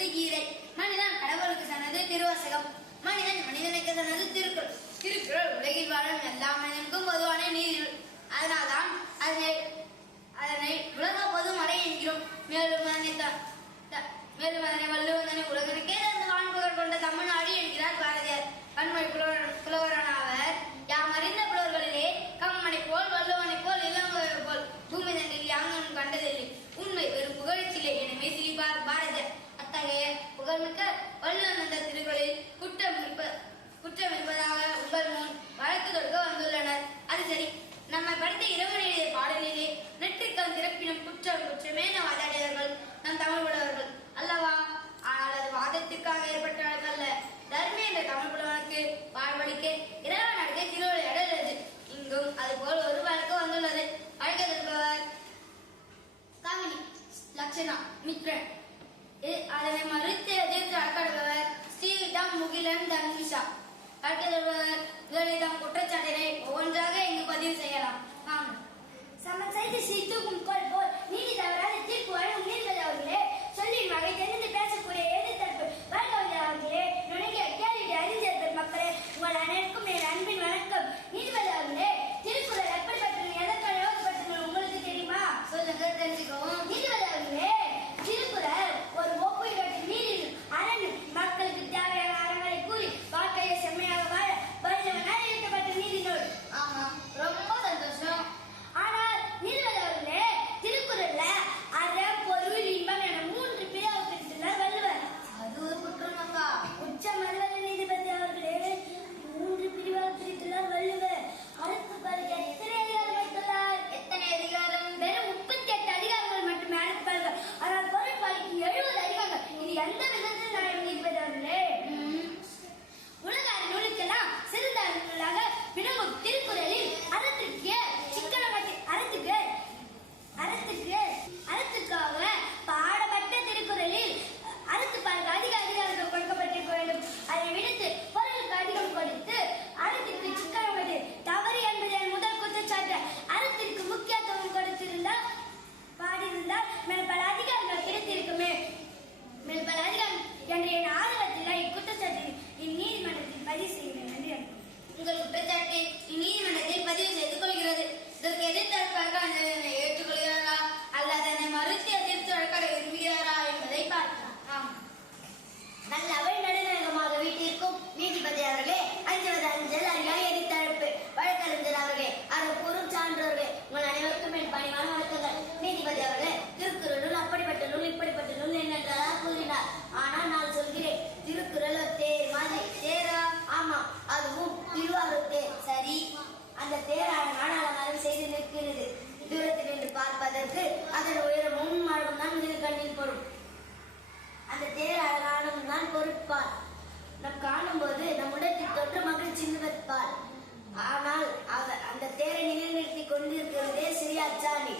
சொன்னது கீதை, மனிதன் கடவுளுக்கு சொன்னது திருவாசகம், மனிதன் மனிதனுக்கு சொன்னது திருக்குறள். திருக்குறள் உலகில் வாழும் எல்லா மனிதனுக்கும் பொதுவான நீதி. அதனால்தான் அதனை உலக பொதுமறை என்கிறோம். மேலும் அதனை வள்ளுவதனை உலகனுக்கே வான்புகழ் கொண்ட தமிழ்நாடு என்கிறார் பாரதியார். பன்மொழி புலவரான அவர், யாம் அறிந்த புலவர்களிலே கம்மனை போல் வள்ளுவனை போல் இளங்கோவை போல் பூமி தண்டில் யாங்கனும் கண்டதில்லை, உண்மை வெறும் புகழ்ச்சிலே எனவே சிரிப்பார் பாரதியார். அத்தகைய புகழ்மிக்க வள்ளுவன் என்ற திருக்குறளில் குற்றம் இருப்பதாக உங்கள் முன் வழக்கு தொடுக்க வந்துள்ளனர். அது சரி, நம்மை படித்த இரவு பாடலிலே நெற்றிக்கண் திறப்பினும் குற்றமே வாதாடியவர்கள் நம் தமிழ் புலவர்கள் அல்லவா? ஆனால் அது வாதத்திற்காக ஏற்பட்டவர்கள் அல்ல. தர்மி என்ற தமிழ் புலவனுக்கு வாழ்வழிக்க இரவு நடக்க திருவிளையாடல். இங்கும் அதுபோல் ஒரு வழக்கு வந்துள்ளது. வழக்கெடுப்பவர் காமினி, லட்சணா, மித்ரன். அதனை மறுத்து எதிர்த்து வழக்கெடுப்பவர் ஸ்ரீவிதம், முகிலன், தன்விஷா. வழக்கெடுப்பவர் முதலிடம் குற்றச்சாட்டினை ஒவ்வொன்றாக இங்கு பதிவு செய்யலாம். சமன் செய்து சிரித்துக்கும் கொள் போல் நீதி தவறாத தீர்ப்பு வழங்கும் நீதிபதி அவர்களே, சொல்லின் வகை தெரிந்து பேசக்கூடிய எதிர்த்தரப்பு வழக்கறிஞர் அவர்களே, நுழைய கேள்வி அறிஞர்கள் மக்களே, உங்கள் அனைவருக்கும் என் அன்பின் வணக்கம். நீதிபதி அவர்களே, திருக்குறள் எப்படிப்பட்டது, எதற்காக எழுதப்பட்டது உங்களுக்கு தெரியுமா? சொல்லுங்க, தெரிஞ்சுக்கவும். நீதிபதி அவர்களே, திருக்குறள் ஒரு ஒப்புயர்வு நீதி அரண் மக்களுக்கு தேவையான அறங்களை கூறி வாழ்க்கையை செம்மையாக வாழ வல்லவனாய் எழுதப்பட்ட நீதி நூல். ஆமா, ரொம்ப சந்தோஷம். ஆனால் நீதிபதி அவர்களே, திருக்குறள்ல அறம், பொருள், இன்பம் என 3 பிரிவாக பிரித்துள்ளார் வள்ளுவர். அது ஒரு குற்றம் அப்பா. உச்சம் அல்ல நீதிபதி அவர்களே, 3 பிரிவாக பிரித்துள்ளார் வள்ளுவர். அறத்துப்பாலுக்கு எத்தனை அதிகாரம் வைத்துள்ளார்? எத்தனை அதிகாரம்? வெறும் 38 அதிகாரங்கள் மட்டுமே அறத்துப்பாலுக்கு. ஆனால் பொருட்பாலுக்கு 70 அதிகாரங்கள். இது எந்த விதத்தில் நான் நீதிபதி அவர்களே? உலக நூலுக்கெல்லாம் சிறந்த நூலாக விளங்கும் திருக்குறளில் அறத்துக்காக பாடப்பட்ட திருக்குறளில் அறத்துப்பாலுக்கு அதிக அதிகாரங்கள் கொடுக்கப்பட்டிருக்க வேண்டும். அதை விடுத்து பொருளுக்கு அதிகம் கொடுத்து அறத்திற்கு சிக்கனவது தவறு என்பதை முதல் குற்றச்சாட்டு. அறத்திற்கு முக்கியத்துவம் கொடுத்திருந்தால் பாடியிருந்தால் மேல் பல அதிகாரங்கள் கிடைத்திருக்குமே. மேல் பல அதிகாரம் என்ற என் ஆர்வத்தில் இக்குற்றச்சாட்டை இந்நீதிமன்றத்தில் பதிவு செய்கிறேன். நன்றி. உங்கள் குற்றச்சாட்டை இந்நீதிமன்றத்தில் பதிவு செய்து கொள்கிறது. இதற்கு எதிர்த்தரப்பாக ஏற்றுக்கொள்கிறாரா அல்லது அதனை மறுத்து எதிர்த்து வழக்காட விரும்புகிறாரா என்பதை பார்க்கலாம். நல்லவை நடுநகமாக வீட்டிற்கும் நீதிபதி அவர்களே, அஞ்சுவது அஞ்சல் அறியாய் எதிர்த்தரப்பு வழக்கறிஞர் அவர்களே, அறக்கூறும் சான்றோர்களே, உங்கள் அனைவருக்கும் என் பணிவான வழக்குகள். நீதிபதி அவர்களே, திருக்குறள் நூல் அப்படிப்பட்ட நூல் இப்படிப்பட்ட நூல் என்னென்றா கூறினார். ஆனால் நான் சொல்கிறேன், திருக்குறள் ஒரு தேர் மாதிரி. தேரா? ஆமா, அதுவும் திருவாரூர் தேர். சரி, அந்த தேர் நாடாளுமன்றம் செய்து நிற்கிறது. தூரத்தில் நின்று பார்ப்பதற்கு அதன் உயரமும் மழமும் தான் முதல் கண்ணில் படும். அந்த தேர் அழகானதும் தான் பொருட்பால். நம் காணும் போது நம் உடத்தில் தொற்று மகிழ்ச்சி வைப்பார். ஆனால் அந்த தேரை நிலைநிறுத்தி கொண்டிருக்கிறதே சிறிய அச்சாணி,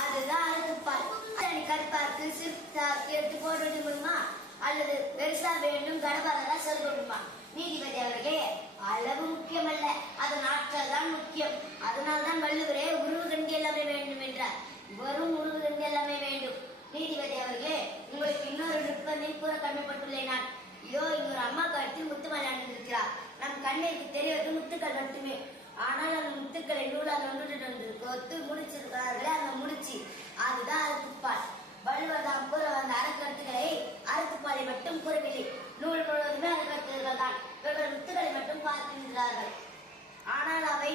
அதுதான் அறுத்துப்பால். அச்சாணி கற்பார்க்கு சிறுத்தார்க்கு எடுத்து போடுவது முடியுமா அல்லது பெருசா வேண்டும் கடப்பாரா சொல்லணுமா? நீதிபதி அவர்களே, அளவு முக்கியமல்ல, அதன் ஆற்றல் தான் முக்கியம். அதனால்தான் வள்ளுவரே உருவு கண்டி எல்லாமே வேண்டும் என்றார். வரும் உருவு கண்டி எல்லாமே வேண்டும். நீதிபதி அவர்களே, உங்களுக்கு இன்னொரு நுட்பத்தில் கூற கடமைப்பட்டுள்ளேன் நான். இதோ இங்க ஒரு அம்மா கழுத்தில் முத்து மலையாண்டு இருக்கிறார். நம் கண்ணிற்கு தெரிவது முத்துக்கள் மட்டுமே. ஆனால் அந்த முத்துக்களை நூலாக ஒன்று கோத்து முடிச்சிருக்கிறார்களே, அந்த முடிச்சு அதுதான் அறுத்துப்பால். வள்ளுவர் தாம் கூற வந்த அறக்கருத்துக்களை அறுத்துப்பாலை மட்டும் கூறவில்லை, நூல் முழுவதுமே அறக்கருத்துகள் தான். இவர்கள் முத்துக்களை மட்டும் பார்க்கின்றார்கள். ஆனால் அவை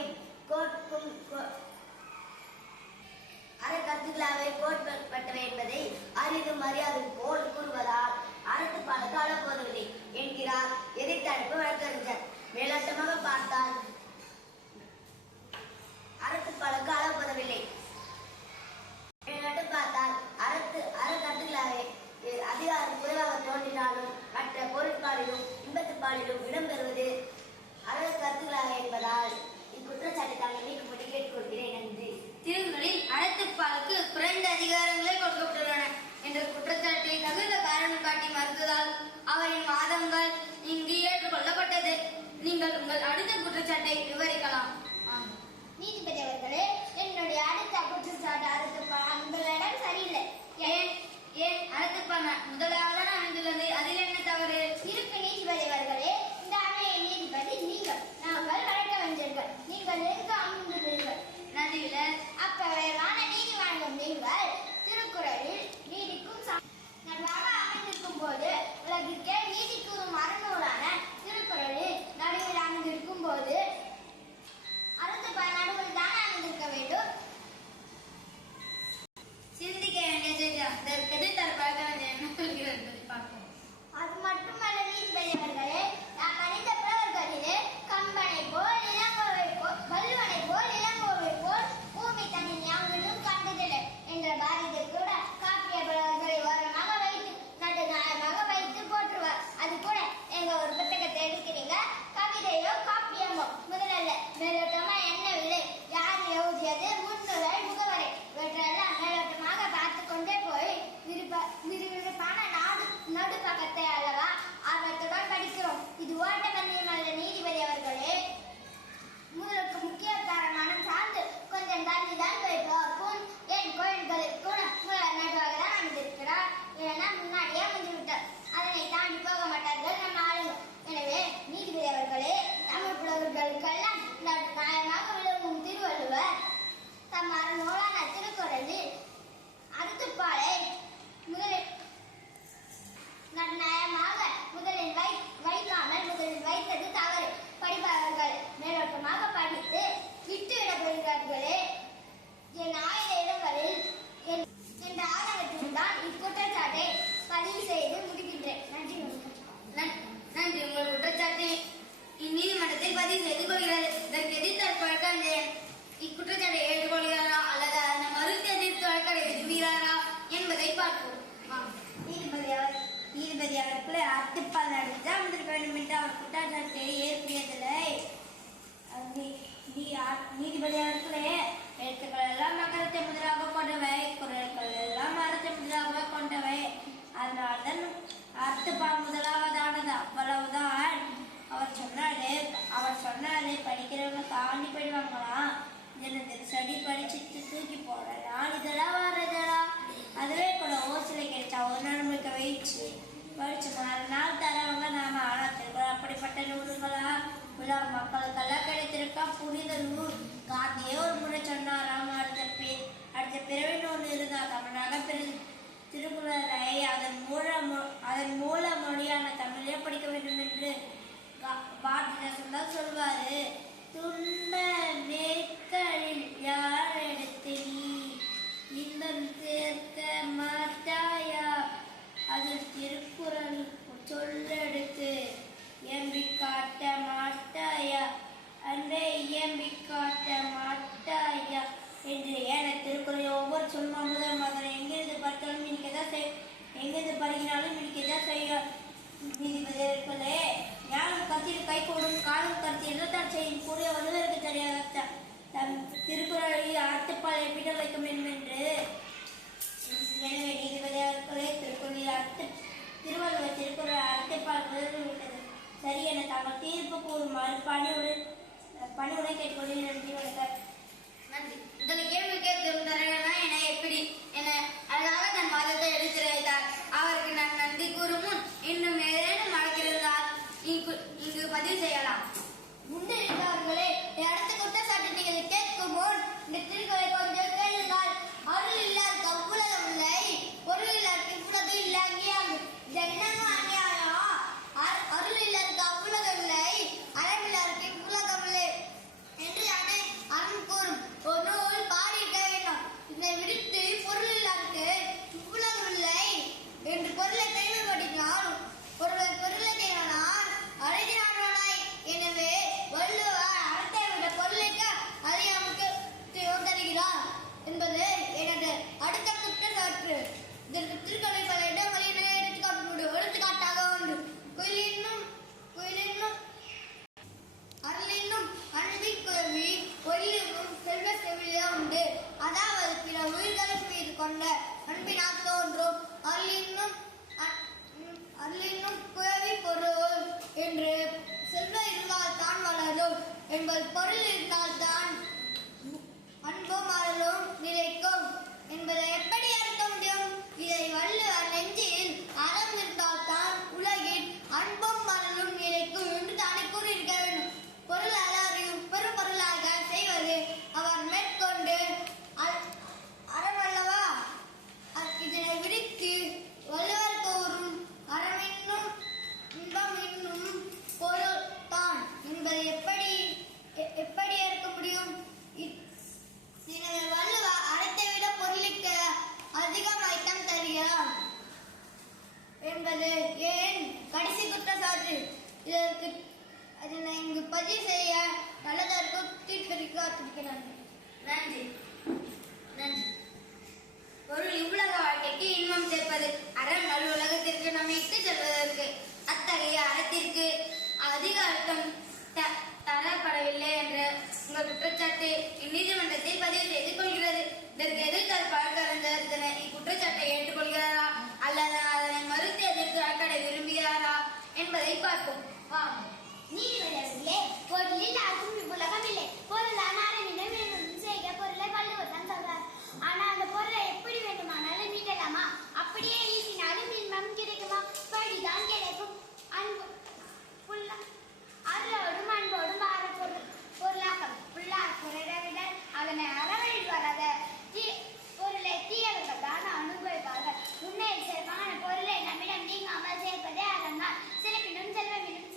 அறக்கருத்துக்களாவை கோட்பட்டவை என்பதை அறிந்தும் மரியாதை போல் கூறுவதால் அறத்துப்பாலுக்கு அளப்போவதில்லை என்கிறார் எதிர்த்தரப்பு வழக்கறிஞர். மேலோட்டமாக பார்த்தால் அறத்துப்பாலுக்கு அளப்போவதில்லை. மேலோட்டம் பார்த்தால் அறக்கருத்துக்களாவை அதிகாரம் குறைவாக தோன்றினாலும் மற்ற பொருட்பாலிலும் இன்பத்துப்பாலிலும் இடம்பெறுவது அறக்கருத்துக்களாக என்பதால் இக்குற்றச்சாட்டை தாங்கள் நீக்கும்படி கேட்டுக்கொள்கிறேன். நன்றி. திருக்குறளில் அறத்துப்பாலுக்கு குறைந்த அதிகாரங்களே கொடுக்கப்பட்டுள்ளன என்ற குற்றச்சாட்டை தகுந்த காரணம் காட்டி மறுத்ததால் அவரின் வாதங்கள் இங்கு ஏற்றுக்கொள்ளப்பட்டது. நீங்கள் உங்கள் அடுத்த குற்றச்சாட்டை விவரிக்கலாம். நீதிபதி அவர்களே, என்னுடைய அடுத்த குற்றச்சாட்டு அறத்துப்பால் அந்த இடம் சரியில்லை. ஏன் அறத்துப்பால் முதலாவதான் அமைந்துள்ளது, நீதிமன்றத்தில் பதிவு செய்து கொள்கிறது. இதற்கு எதிர்த்தரப்பு வழக்கறிஞர் இக்குற்றச்சாட்டை ஏற்றுக்கொள்கிறாரா அல்லது அதனை மறுத்து எதிர்த்து வழக்கடை விரும்புகிறாரா என்பதை பார்ப்போம். நீதிபதி அவர்களை அத்துப்பால் அடித்து அமர்ந்திருக்க வேண்டும் என்று அவர் குற்றச்சாட்டை ஏற்பியதில்லை. நீதிபதி அவர்களே, எழுத்துக்கள் எல்லாம் அகரத்தை முதலாக கொண்டவை, குரல்கள் எல்லாம் அறத்தை முதலாக கொண்டவை. அதனால்தான் அத்துப்பால் முதலாவதானது. அவ்வளவுதான். அவர் சொன்னாலே படிக்கிறவங்க தாண்டி போயிடுவாங்களாம். சடி படிச்சுட்டு தூக்கி போடலாம். இதெல்லாம் வர்றதெல்லாம் அதுவே கூட ஓசில கிடைச்சா ஒரு நாள் முழுக்க வயிற்று படிச்சு மறுநாள் தரவங்க நாம ஆளாத்திருக்கிறோம். அப்படிப்பட்ட நூல்களா உலக மக்களுக்கெல்லாம் கிடைத்திருக்கா புனித நூல். காந்தியே ஒரு முறை சொன்னாராம், அடுத்த பிறவி நூல் இருந்தால் தமிழாக திருக்குறளை அதன் மூல மொழியான தமிழே படிக்க வேண்டும் என்று பாரதிதாசன் தான் சொல்வாரு. துன்ப நேர்களில் யார் எடுத்து நீ இன்பம் சேர்க்க மாட்டாயா, அது திருக்குறள் சொல்லெடுத்து எம்பி காட்ட மாட்டாயா, அன்றே இயம்பி காட்ட மாட்டாயா என்று ஏன திருக்குறள் ஒவ்வொரு சொல்லும் முதல் மகன் எங்கிருந்து பார்த்தாலும் இன்னைக்குதான் எங்கிருந்து படிக்கிறாலும் இன்னைக்குதான் செய்ய. நீதிபதிகளே, ஞானம் கத்தியில் கை கூடும் காலம் கருத்து என்னத்தான் செய்யும் கூடிய ஒருவருக்கு தெரியாத தம் திருக்குறளில் அத்துப்பால் எப்பிட வைக்க வேண்டும் என்று. எனவே நீதிபதிகளே, திருவள்ளுவர் திருக்குறள் அத்துப்பால் விட்டது சரி என தங்கள் தீர்ப்பு கூறுமாறு பணிவுடன் கேட்கொள்ள நன்றி. நன்றி. முதல் கேள்வி கேட்கிறா என எப்படி என அழகாக தன் வாதத்தை எடுத்து வைத்தார். அவருக்கு நான் நன்றி கூறும் முன் இன்னும் ஏதேனும் நடக்கிறால் இங்கு பதிவு செய்யலாம். முன்னிருந்தவர்களே, அடுத்த குற்றச்சாட்டு நீங்கள் கேட்கும் முன் இந்த திருக்குறளை கொஞ்சம் கேளுங்கள். அருள் இல்லாத உலகம் இல்லை, பொருள் இல்லாத இவ்வுலகம் இல்லை. அங்கேயாகும் ஜனமும் அநியாயம். அருள் இல்லாத உலகம் இல்லை, அறம் இல்லாத இவ்வுலகம் இல்லை என்று அறம் கூறும் ஒரு நூல் பாடியிருக்க வேண்டும். இதை விடுத்து பொருள் இல்லாத இவ்வுலகம் இல்லை என்று பொருளை தெளிவுபடுத்தினால் ஒருவர் பொருளை தேவனால் அழைக்கிறானாய். எனவே வள்ளுவர் அறத்தை விட பொருளுக்கு அதிக முக்கியத்துவம் தருகிறார் என்பது எனது அடுத்த குற்றச்சாட்டு. இதற்கு திருக்குறளை பல இடங்களில் எடுத்துக்காட்டாக உண்டு. குயிலினும் அருளினும் அன்பி குழவி ஒயிலும் செல்வ செவிலியா உண்டு. அதாவது பிற உயிர்களின் மீது கொண்ட அன்பினால் தோன்றும் அருளினும் குழவி பொருள் என்று செல்வ இருந்தால் தான் வளரும் என்பது பொருள் இருந்தால் தான் அன்பும் அருளும் நிலைக்கும் என்பதை எப்படி அறிக்க முடியும்? இதை வள்ளுவர் நெஞ்சில் அறம் இருந்தால் தான் உலகில் அன்பும் அருளும் நிலைக்கும் என்று தானே கூறியிருக்க வேண்டும். பொருள் எல்லாரையும் பெரும் பொருளாக செய்வது அவர் மேற்கொண்டு அறமல்லவா? இதனை விடுத்து வள்ளுவர் கூறும் அறம் என்னும் இன்பம் என்னும் பொருள் தான் என்பதை எப்படி ஏற்க முடியும்? எனவே வள்ளுவர் அறத்தை விட பொருளுக்கு அதிகம் ஐட்டம் தருகிறார் என்பது ஏன் கடைசி குற்றச்சாட்டு. இதற்கு அதனை இங்கு பதிவு செய்ய நல்லதற்கு தீர்ப்பளிக்க காத்திருக்கிறார். நன்றி. நன்றி. பொருள் இவ்வுலக வாழ்க்கைக்கு இன்பம் சேர்ப்பது, அறம் நல் உலகத்திற்கு நம்மை இட்டு செல்வதற்கு. அத்தகைய அறத்திற்கு அதிக அர்த்தம் தரப்படவில்லை என்ற உங்கள் குற்றச்சாட்டு இந்நீதிமன்றத்தில் பதிவு செய்து கொள்கிறது. இதற்கு எதிர்த்தரப்பு வழக்கறிஞர் இக்குற்றச்சாட்டை ஏற்றுக்கொள்கிறாரா அல்லது அதனை மறுத்து எதிர்த்து வழக்கடை விரும்புகிறாரா என்பதை பார்ப்போம். நீதிபதிகளே, பொருளில் அர்த்தம் உலகம் இல்லை. பொருளான செய்க பொருளை வள்ளுவர் தான் சொல்றார். ஆனா அந்த பொருளை எப்படி வேண்டுமானாலும் மீட்டலாமா? அப்படியே ஈட்டினாலும் இன்பம் கிடைக்குமா? படிதான் கிடைக்கும். அன்பு அருளோடும் அன்போடும் வார பொருளாக்கம் புள்ளார் பொருளை அதனை அறவழியில் வராத பொருளை தீயவர்கள் தான் அனுபவிப்பார்கள். உண்மையில் சிறப்பான பொருளை நம்மிடம் நீங்காமல் சேர்ப்பதே அறம்தான். சிறப்பினும் செல்வமினும்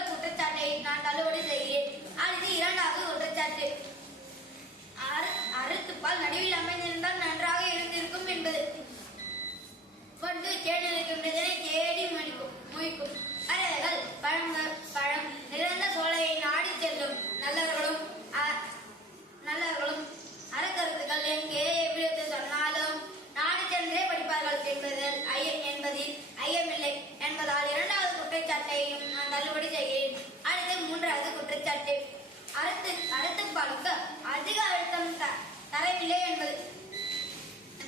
முதல் குற்றச்சாட்டை நான் தள்ளுபடி செய்கிறேன். அடுத்து இரண்டாவது குற்றச்சாட்டு, அறுத்துப்பால் நடுவில் அமைந்திருந்தால் நன்றாக இருந்திருக்கும் என்பது. கொண்டு கேட்டதனை தேடி முடிக்கும் பறவைகள் பழம் நிறைந்த சோலையை நாடி செல்லும் நல்லவர்களும் அறக்கருத்துக்கள் எங்கே எவ்விடத்து சொன்னாலும் நாடி சென்றே படிப்பார்கள் என்பதில் ஐயமில்லை என்பதால் இரண்டாவது குற்றச்சாட்டையும் நான் தள்ளுபடி செய்கிறேன். அடுத்து மூன்றாவது குற்றச்சாட்டு, அறுத்துப்பாலுக்கு அதிக அழுத்தம் தரவில்லை என்பது.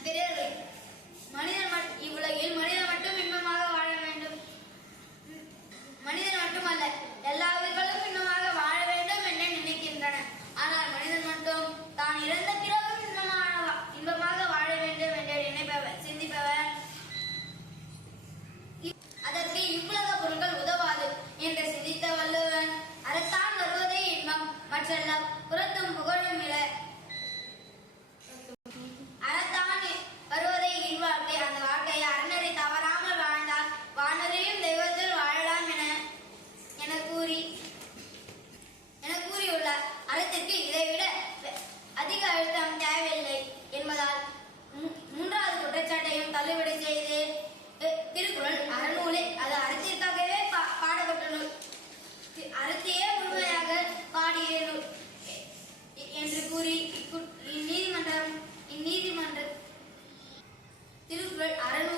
பெரியவர்களே, இவ்வுலகில் மனிதன் மட்டும் இன்பமாக வாழ வேண்டும். மனிதன் மட்டுமல்ல, எல்லா உயிர்களும் இன்பமாக வாழ வேண்டும் என்று நினைக்கின்றன. ஆனால் மனிதன் மட்டும் தான் இறந்த பிறகும் இன்பமாக வாழ வேண்டும் என்று சிந்திப்பவர். அதற்கு இவ்வுலக பொருட்கள் உதவாது என்று சிந்தித்த வள்ளுவன், அறத்தான் வருவதே இன்பம், மற்றெல்லாம் புறத்தும் புகழும் இல. அறத்தான் வருவதை இல்வாழ்க்கை, அந்த வாழ்க்கையை அறநெறி தவறாமல் வாழ்ந்தால் வானரையும் தெய்வத்தில் வாழலாம் என கூறியுள்ளார். அறத்திற்கு இதைவிட அதிக அழுத்தம் தேவையில்லை என்பதால் மூன்றாவது குற்றச்சாட்டையும் தள்ளுபடி செய்து திருக்குறள் அறநூலே அது அறத்திற்காகவே பாடப்பட்ட நூல், அறத்தையே முழுமையாக பாடிய நூல் என்று கூறி இந்நீதிமன்ற திருக்குறள் அறநூல்